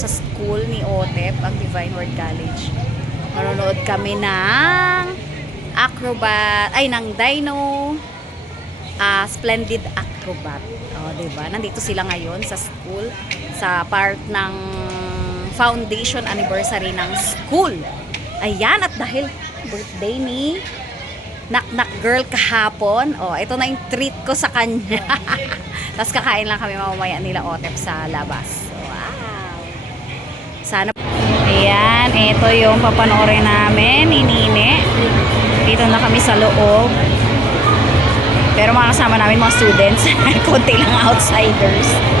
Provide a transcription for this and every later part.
sa school ni OTEP, ang Divine Word College. Manonood kami ng acrobat, ay, ng Dino ah, Splendid Acrobat. O, diba? Nandito sila ngayon sa school, sa part ng foundation anniversary ng school. Ayan, at dahil birthday ni Knock Girl kahapon, oh, ito na yung treat ko sa kanya. Tapos kakain lang kami mamaya nila Otep sa labas. Sana Ayan, ito yung papanoorin namin ni Nine. Dito na kami sa loob. Pero mga kasama namin mga students. Konti lang outsiders.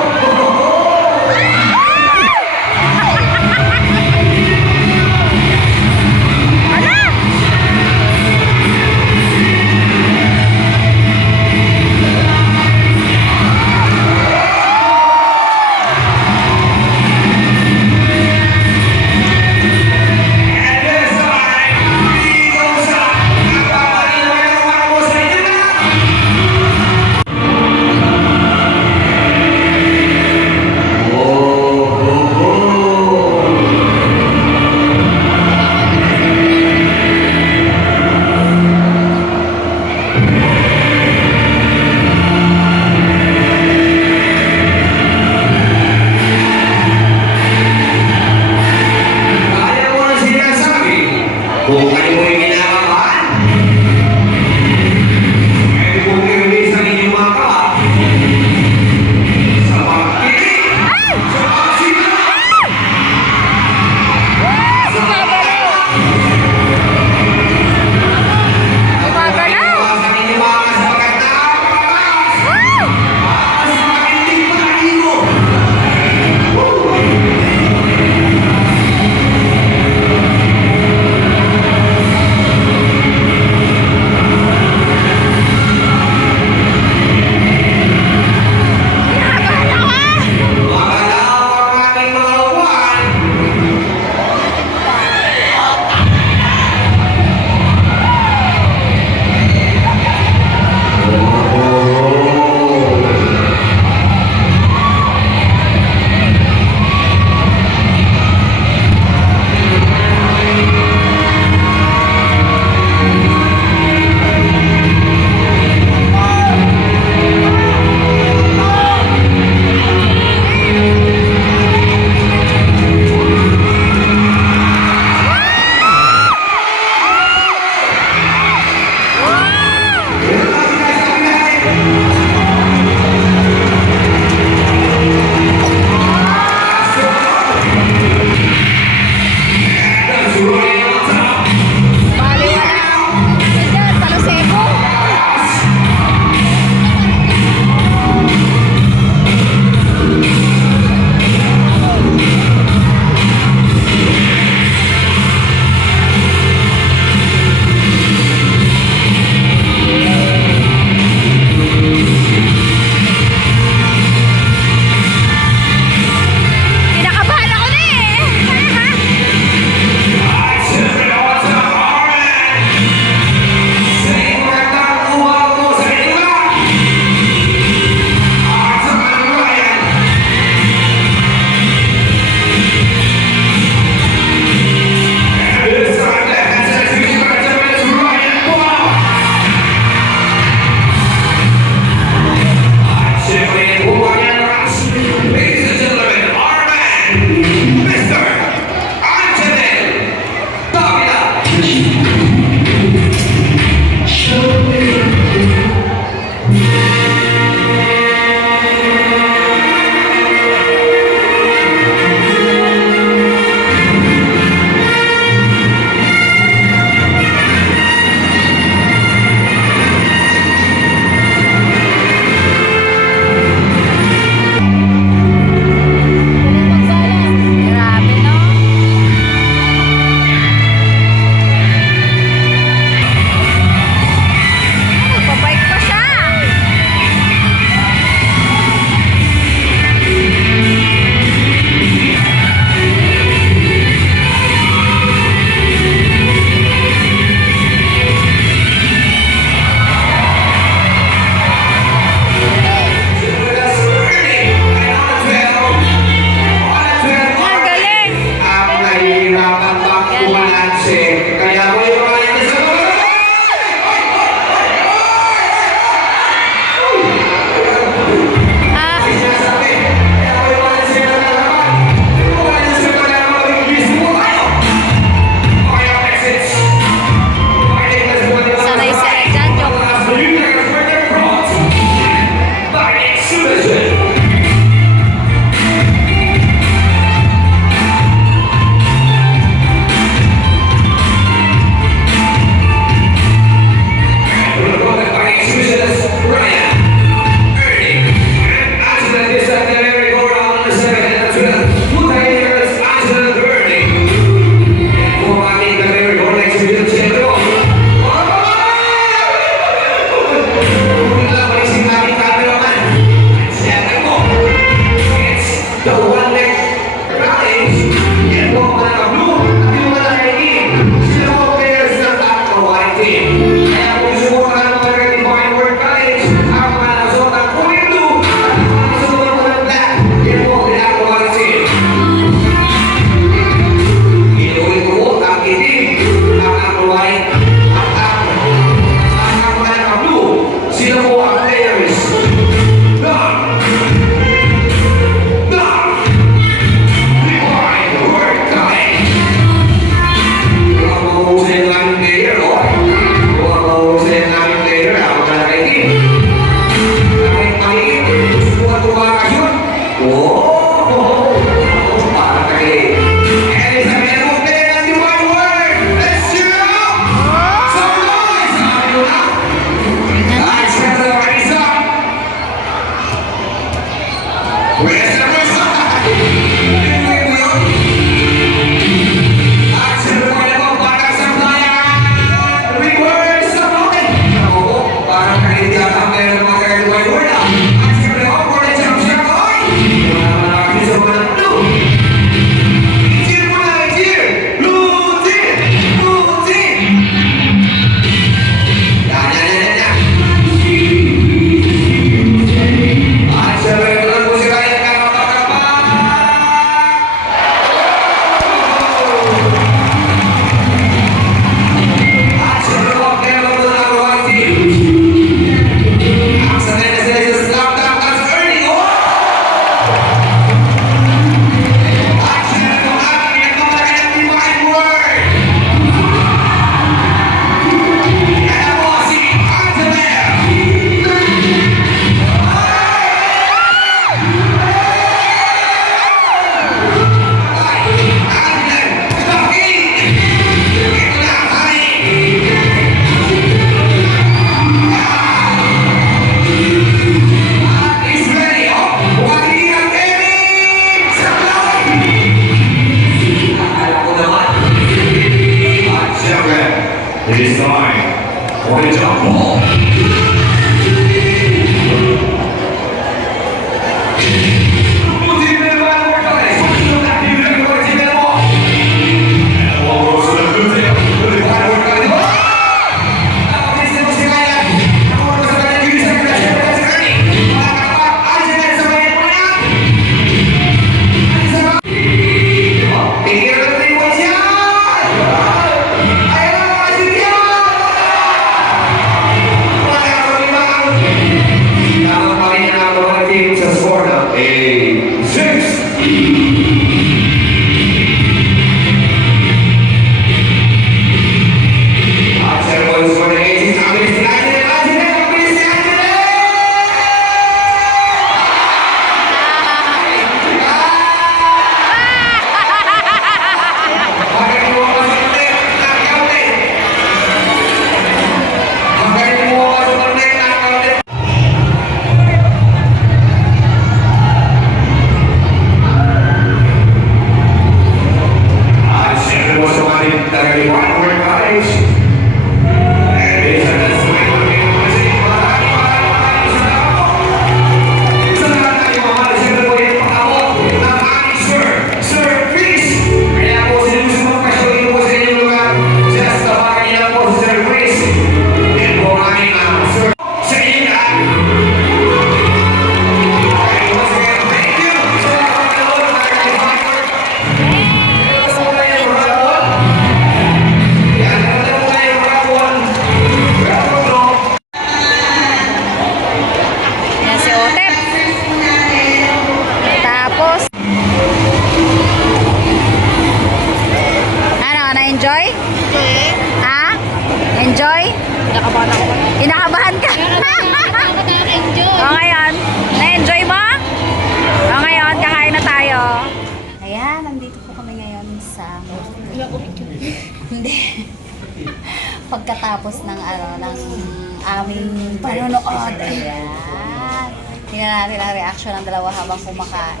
Tingnan natin ang reaction ng dalawa habang kumakain.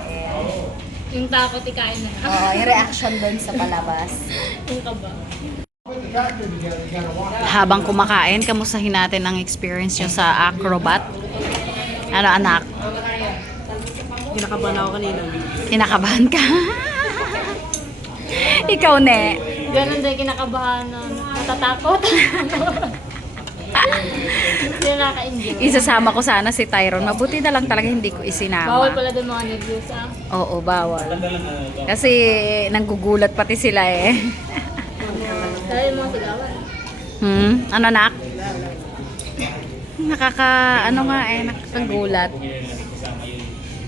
Yung takot ikain na. Oo, yung reaction doon sa palabas. Yung kaba. Habang kumakain, kamustahin natin ang experience nyo sa acrobat. Ano anak? Kinakabahan ako kanina. Kinakabahan ka? Ikaw, ne? Ganon din kinakabahan na natatakot. Hindi na naka-enjoy. Isasama ko sana si Tyron. Mabuti na lang talaga hindi ko isinama. Bawal pala doon mga reviews ah. Oo, bawal. Kasi nanggugulat pati sila eh. Dahil mga sigawan. Hmm? Ano nak? Nakaka, ano nga eh, nakakagulat.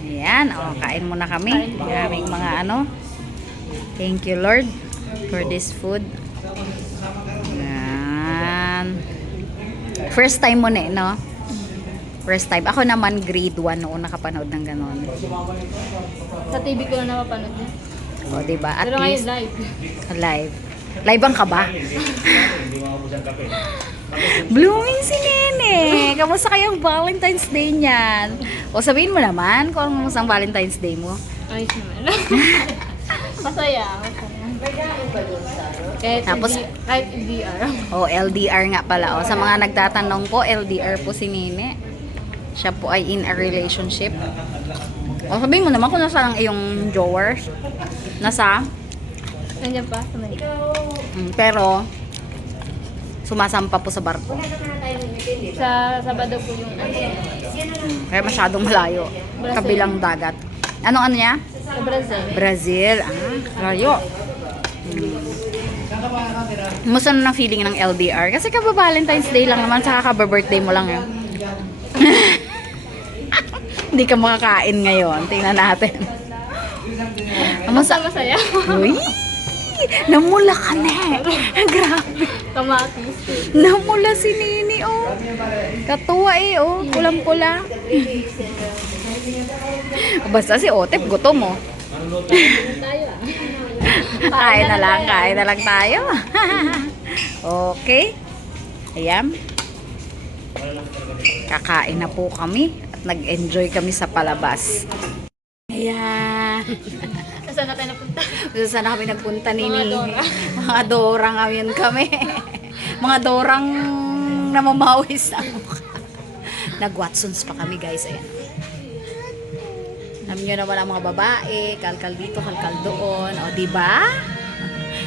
Ayan, oh, kain muna kami. Ang aming mga ano. Thank you Lord for this food. Ayan. First time mo na eh, no? First time. Ako naman grade 1 noon nakapanood ng ganon. Sa TV ko na napapanood niya. O, diba? At Pero ngayon least, live. live. Live ang ka ba? Blooming si Nene. Kamusta kayang Valentine's Day niyan? O sabihin mo naman kung ano ang Valentine's Day mo. Ayos naman. Masaya. Masaya. Kahit Tapos- hindi, kahit DR. O LDR nga pala. O sa mga nagtatanong po, LDR po si Nene. Siya po ay in a relationship. O sabihin mo naman kung nasa ang iyong jower. Nasa? Nandiyan pa. Mm, pero, sumasampa po sa barko. Sa Sabado po yung ano. Kaya masyadong malayo. Kabilang dagat. Anong ano niya? Sa Brazil. Brazil. Ah, layo. Hmm. Musta na ng feeling ng LDR? Kasi kaba Valentine's Day lang naman, saka kaba birthday mo lang yun. Hindi ka makakain ngayon. Tingnan natin. Kamusta? masaya. Uy! Namula ka na eh. Grabe. Kamatis. Namula si Nini, oh. Katuwa eh, oh. Pulang-pula. Basta si Otep, gutom, oh. Tayo ah. Kain na lang, kain na lang tayo. okay. Ayan. Kakain na po kami at nag-enjoy kami sa palabas. Ayan. Saan na tayo napunta? Saan na kami nagpunta ni Mga? Dora. Mga Dora ngayon kami. mga dorang namamawis sa mukha. Nag-Watsons pa kami guys. Ayan. Alam nyo naman ang mga babae, kalkal dito, kalkal doon. O, di ba?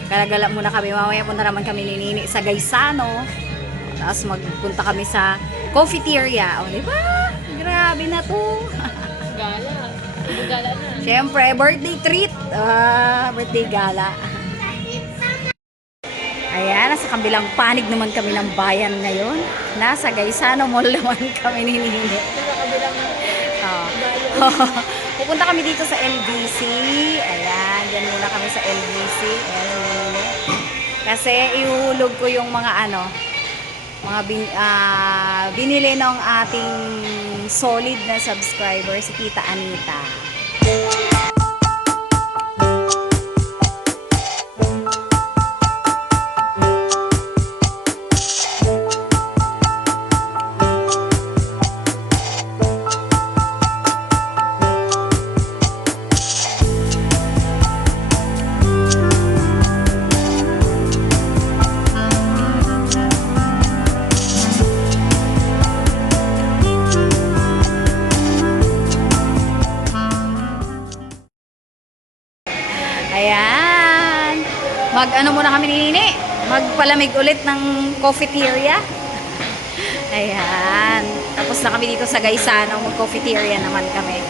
Galagala muna kami. Mamaya punta naman kami ni Nini sa Gaisano. Tapos magpunta kami sa Confiteria. O, di ba? Grabe na to. Gala. Gala na. Siyempre, birthday treat. Ah, birthday gala. Ayan, nasa kabilang panig naman kami ng bayan ngayon. Nasa Gaisano Mall naman kami ni Nini. Sa kabilang Oh. Pupunta kami dito sa LBC. Ayan, dyan muna kami sa LBC. Ayan. Kasi ihuhulog ko yung mga ano, mga bin, ah, binili ng ating solid na subscriber, si Tita Anita. Magpalamig ulit ng cafeteria. Ayan. Tapos na kami dito sa Gaisano. Mag-cafeteria naman kami.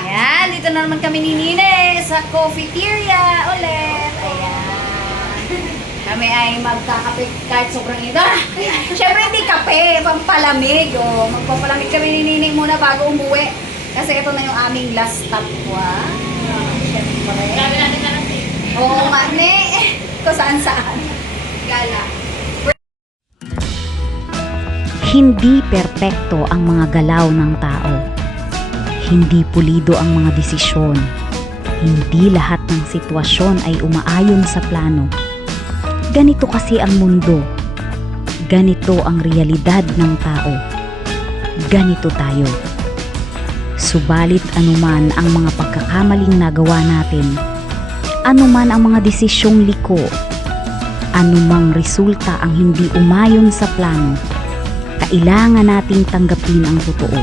Ayan. Dito na naman kami ni Nini sa cafeteria ulit. Ayan. Kami ay magkakape kahit sobrang init. Ah! Siyempre hindi kape, pampalamig. Oh. Magpapalamig kami ni Nini muna bago umuwi. Kasi ito na yung aming last stop. Wow. Siyempre. Grabe natin na. Oo nga, Kung saan saan. Gala. Hindi perpekto ang mga galaw ng tao. Hindi pulido ang mga desisyon. Hindi lahat ng sitwasyon ay umaayon sa plano. Ganito kasi ang mundo. Ganito ang realidad ng tao. Ganito tayo. Subalit anuman ang mga pagkakamaling nagawa natin, anuman ang mga desisyong liko, anumang resulta ang hindi umayon sa plano, kailangan nating tanggapin ang totoo.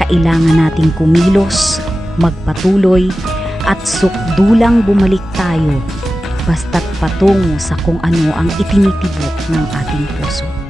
Kailangan nating kumilos, magpatuloy, at sukdulang bumalik tayo basta't patungo sa kung ano ang itinitibok ng ating puso.